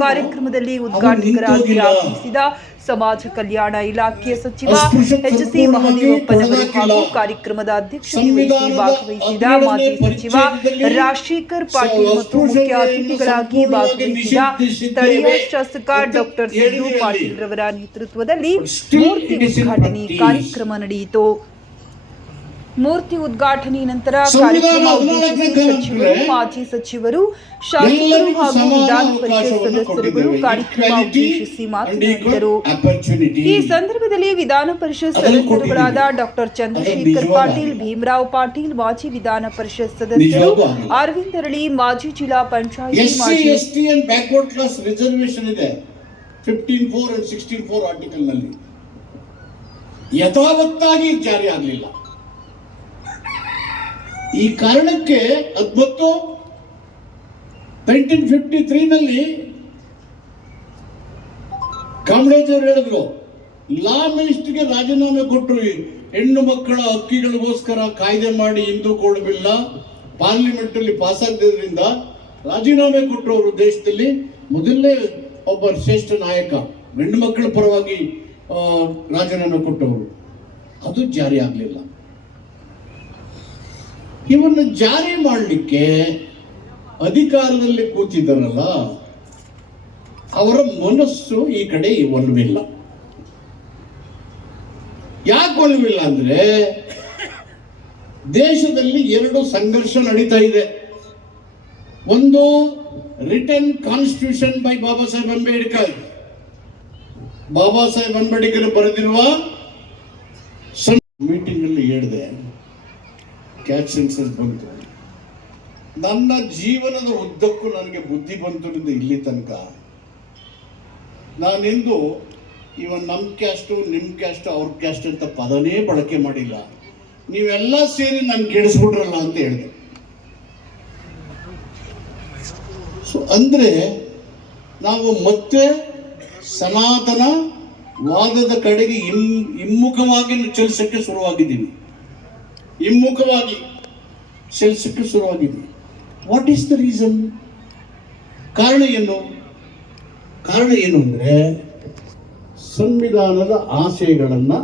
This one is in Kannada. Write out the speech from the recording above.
ಕಾರ್ಯಕ್ರಮದಲ್ಲಿ ಉದ್ಘಾಟಕರಾಗಿ ಆಗಮಿಸಿದ ಸಮಾಜ ಕಲ್ಯಾಣ ಇಲಾಖೆಯ ಸಚಿವ ಎಚ್ ಸಿ ಮಹದೇವಪ್ಪನವರು ಹಾಗೂ ಕಾರ್ಯಕ್ರಮದ ಅಧ್ಯಕ್ಷತೆ ವಹಿಸಿ ಭಾಗವಹಿಸಿದ ಮಾಜಿ ಸಚಿವ ರಾಜಶೇಖರ್ ಪಾಟೀಲ್ ಮತ್ತು ಮುಖ್ಯ ಅತಿಥಿಗಳಾಗಿ ಭಾಗವಹಿಸಿದ ಸ್ಥಳೀಯ ಶಾಸಕ ಡಾಕ್ಟರ್ ಸಿದ್ದು ಪಾಟೀಲ್ ರವರ ನೇತೃತ್ವದಲ್ಲಿ ಮೂರ್ತಿ ಉದ್ಘಾಟನೆ ಕಾರ್ಯಕ್ರಮ ನಡೆಯಿತು. ಮೂರ್ತಿ ಉದ್ಘಾಟನೆ ನಂತರ ಕಾರ್ಯಕ್ರಮ ಉದ್ದೇಶಿಸಿ ಸಚಿವರು ಮಾಜಿ ಸಚಿವರು ಶಾಸಕರು ಹಾಗೂ ವಿಧಾನ ಪರಿಷತ್ ಸದಸ್ಯರುಗಳು ಕಾರ್ಯಕ್ರಮ ಉದ್ದೇಶಿಸಿ ಮಾತನಾಡಿದರು. ಈ ಸಂದರ್ಭದಲ್ಲಿ ವಿಧಾನ ಪರಿಷತ್ ಸದಸ್ಯರುಗಳಾದ ಡಾಕ್ಟರ್ ಚಂದ್ರಶೇಖರ್ ಪಾಟೀಲ್ ಭೀಮರಾವ್ ಪಾಟೀಲ್ ಮಾಜಿ ವಿಧಾನ ಪರಿಷತ್ ಸದಸ್ಯರು ಅರವಿಂದ್ ಅರಳಿ ಮಾಜಿ ಜಿಲ್ಲಾ ಪಂಚಾಯತ್ ಯಥಾವತ್ತಾಗಿ ಜಾರಿ ಮಾಜಿ ಎಸ್ ಟಿ ಅಂಡ್ ಈ ಕಾರಣಕ್ಕೆ ಅದ್ ಮತ್ತು ನೈನ್ಟೀನ್ ಫಿಫ್ಟಿ ತ್ರೀ ನಲ್ಲಿ ಕಾಮರಾಜ್ ಅವರು ಹೇಳಿದ್ರು, ಲಾ ಮಿನಿಸ್ಟ್ರಿಗೆ ರಾಜೀನಾಮೆ ಕೊಟ್ಟರು ಹೆಣ್ಣು ಮಕ್ಕಳ ಹಕ್ಕಿಗಳಿಗೋಸ್ಕರ ಕಾಯ್ದೆ ಮಾಡಿ ಹಿಂದೂ ಕೋಡ್ ಬಿಲ್ಲ ಪಾರ್ಲಿಮೆಂಟ್ ಅಲ್ಲಿ ಪಾಸ್ ರಾಜೀನಾಮೆ ಕೊಟ್ಟರು ಅವರು ದೇಶದಲ್ಲಿ ಮೊದಲನೇ ಒಬ್ಬ ಶ್ರೇಷ್ಠ ನಾಯಕ ಹೆಣ್ಣು ಮಕ್ಕಳ ಪರವಾಗಿ ರಾಜೀನಾಮೆ ಕೊಟ್ಟವರು. ಅದು ಜಾರಿ ಆಗಲಿಲ್ಲ. ಇವನ್ನು ಜಾರಿ ಮಾಡಲಿಕ್ಕೆ ಅಧಿಕಾರದಲ್ಲಿ ಕೂತಿದ್ದಾರಲ್ಲ, ಅವರ ಮನಸ್ಸು ಈ ಕಡೆ ಒಲವಿಲ್ಲ. ಯಾಕೆ ಒಲವಿಲ್ಲ ಅಂದ್ರೆ, ದೇಶದಲ್ಲಿ ಎರಡು ಸಂಘರ್ಷ ನಡೀತಾ ಇದೆ. ಒಂದು return constitution by Baba Saheb Ambedkar Baba Saheb Ambedkar ಬರೆದಿರುವ ಮೀಟಿಂಗ್ ಅಲ್ಲಿ ಹೇಳಿದೆ. ಕ್ಯಾಚ್ ಸೆನ್ಸಸ್ ಬಂತು. ನನ್ನ ಜೀವನದ ಉದ್ದಕ್ಕೂ ನನಗೆ ಬುದ್ಧಿ ಬಂತು ಇಲ್ಲಿ ತನಕ. ನಾನೆಂದು ಇವನ್ ನಮ್ಮ ಕ್ಯಾಸ್ಟು ನಿಮ್ಮ ಕ್ಯಾಸ್ಟು ಅವ್ರ ಕ್ಯಾಸ್ಟ್ ಅಂತ ಪದನೇ ಬಳಕೆ ಮಾಡಿಲ್ಲ. ನೀವೆಲ್ಲ ಸೇರಿ ನನ್ಗೆ ಕೆಡಿಸ್ಬಿಟ್ರಲ್ಲ ಅಂತ ಹೇಳಿದೆ. ಸೊ ಅಂದ್ರೆ ನಾವು ಮತ್ತೆ ಸನಾತನ ವಾದದ ಕಡೆಗೆ ಹಿಮ್ ಹಿಮ್ಮುಖವಾಗಿ ಚಲಿಸಕ್ಕೆ ಶುರುವಾಗಿದ್ದೀವಿ. ಹಿಮ್ಮುಖವಾಗಿ ಚಲಿಸಕ್ಕೆ ಶುರುವಾಗಿದೆ ವಾಟ್ ಈಸ್ ದ ರೀಸನ್ ಕಾರಣ ಏನು? ಕಾರಣ ಏನು ಅಂದರೆ ಸಂವಿಧಾನದ ಆಶಯಗಳನ್ನು